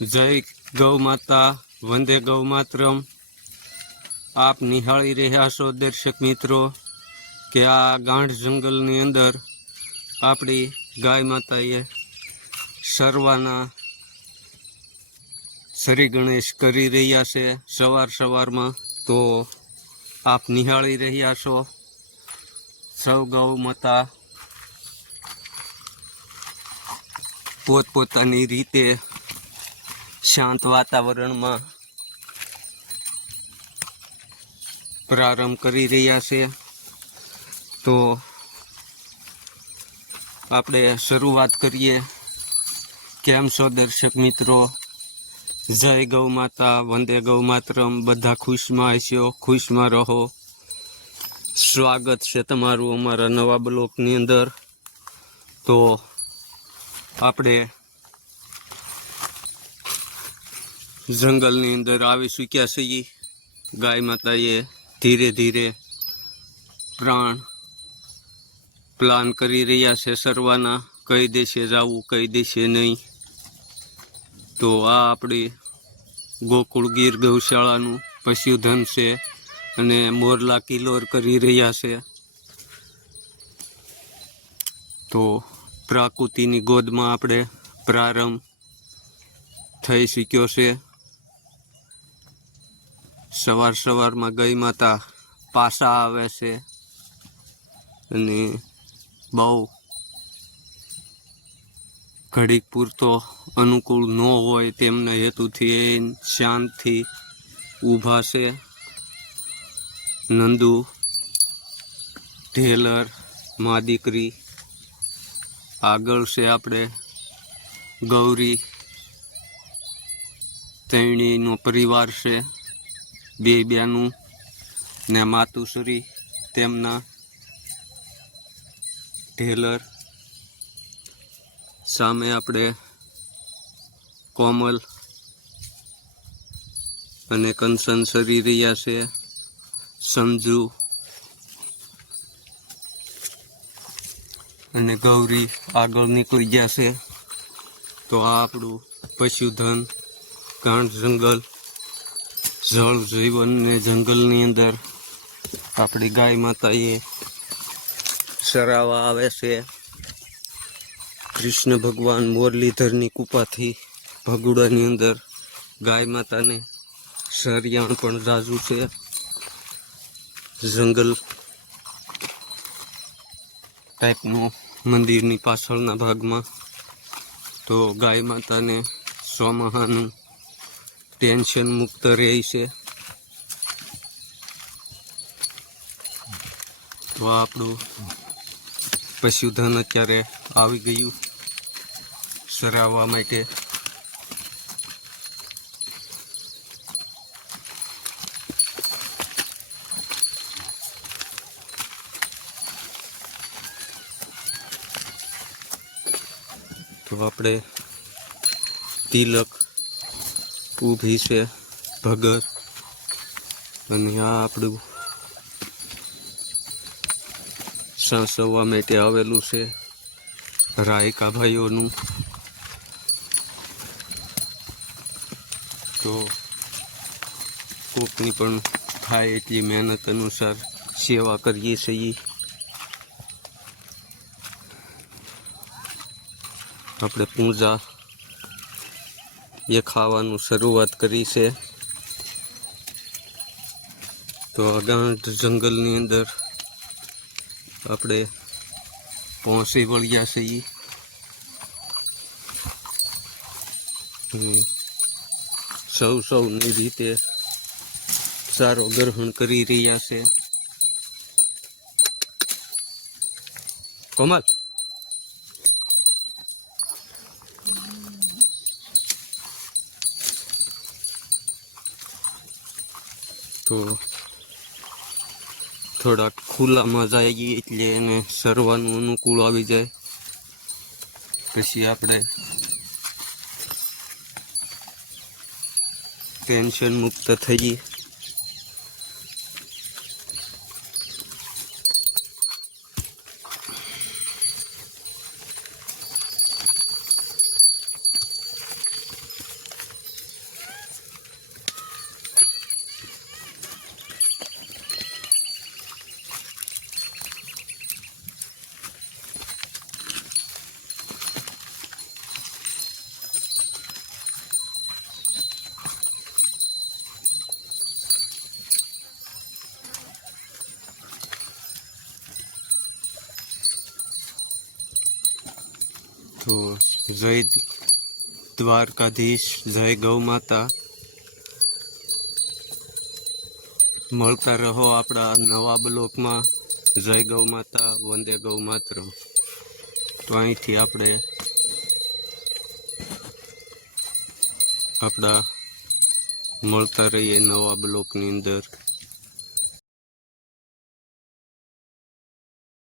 જય ગૌ માતા, વંદે ગૌ માતરમ. આપ નિહાળી રહ્યા છો દર્શક મિત્રો, કે આ ગાંઠ જંગલની અંદર આપણી ગાય માતાએ સરવાના શ્રી ગણેશ કરી રહ્યા છે સવાર સવારમાં. તો આપ નિહાળી રહ્યા છો? સૌ ગૌ માતા પોતપોતાની રીતે શાંત વાતાવરણમાં પ્રારંભ કરી રહ્યા છે. તો આપણે શરૂઆત કરીએ. કેમ છો દર્શક મિત્રો? જય ગૌ માતા, વંદે ગૌ માતરમ. બધા ખુશમાં હશો, ખુશમાં રહો. સ્વાગત છે તમારું અમારા નવા બ્લોકની અંદર. તો આપણે જંગલની અંદર આવી ચૂક્યા છીએ ગાય માતાએ ધીરે ધીરે પ્રાણ પ્લાન કરી રહ્યા છે સરવાના. કઈ દેશે જવું કઈ દેશે નહીં. તો આ આપણી ગોકુળ ગીર ગૌશાળાનું પશુધન છે અને મોરલા કિલોર કરી રહ્યા છે. તો પ્રાકૃતિની ગોદમાં આપણે પ્રારંભ થઈ શક્યો છે. સવાર સવારમાં ગઈ માતા પાસા આવે છે અને બહુ ઘડીક પૂરતો અનુકૂળ ન હોય તેમના હેતુથી એ શાંતથી ઊભા છે. નંદુ ઢેલર મા દીકરી, આગળ છે આપણે ગૌરી, તૈણીનો પરિવાર છે. બે બેનું ને માતુશ્રી, તેમના ઢેલર સામે આપણે કોમલ અને કંસન સરી રહ્યા છે, સંજુ અને ગૌરી આગળ નીકળી ગયા છે. તો આ આપણું પશુધન ગાંઠ જંગલ જળ જીવન ને જંગલની અંદર આપણી ગાય માતાએ સરાવા આવે છે. કૃષ્ણ ભગવાન મોરલીધરની કૃપાથી ભગુડાની અંદર ગાય માતાને સરિયાણ પણ જાજુ છે. જંગલ ટાઈપનું મંદિરની પાછળના ભાગમાં તો ગાય માતાને સોમાહાનું ટેન્શન મુક્ત રહે છે. તો આપણું પશુધન અત્યારે આવી ગયું સરાવવા માટે. તો આપણે તિલક ઊભી છે, ભગત. અને આ આપણું સાસવવા માટે આવેલું છે, રાયકા ભાઈઓનું. તો કોકની પણ થાય એટલી મહેનત અનુસાર સેવા કરીએ છીએ. આપણે પૂજા એ ખાવાનું શરૂઆત કરી છે. તો અગાંઠ જંગલની અંદર આપણે પહોંચી વળ્યા છીએ. સૌ સૌની રીતે સારો ગ્રહણ કરી રહ્યા છે. કોમલ! તો થોડાક ખુલ્લામાં જાય એટલે એને સરવાનું અનુકૂળ આવી જાય. પછી આપણે ટેન્શન મુક્ત થઈએ. તો જય દ્વારકાધીશ, જય ગૌ માતા. મળતા રહો આપણા નવા બ્લોકમાં. જય ગૌ માતા, વંદે ગૌ માત્ર. તો અહીંથી આપણે આપણા મળતા રહીએ નવા બ્લોકની અંદર.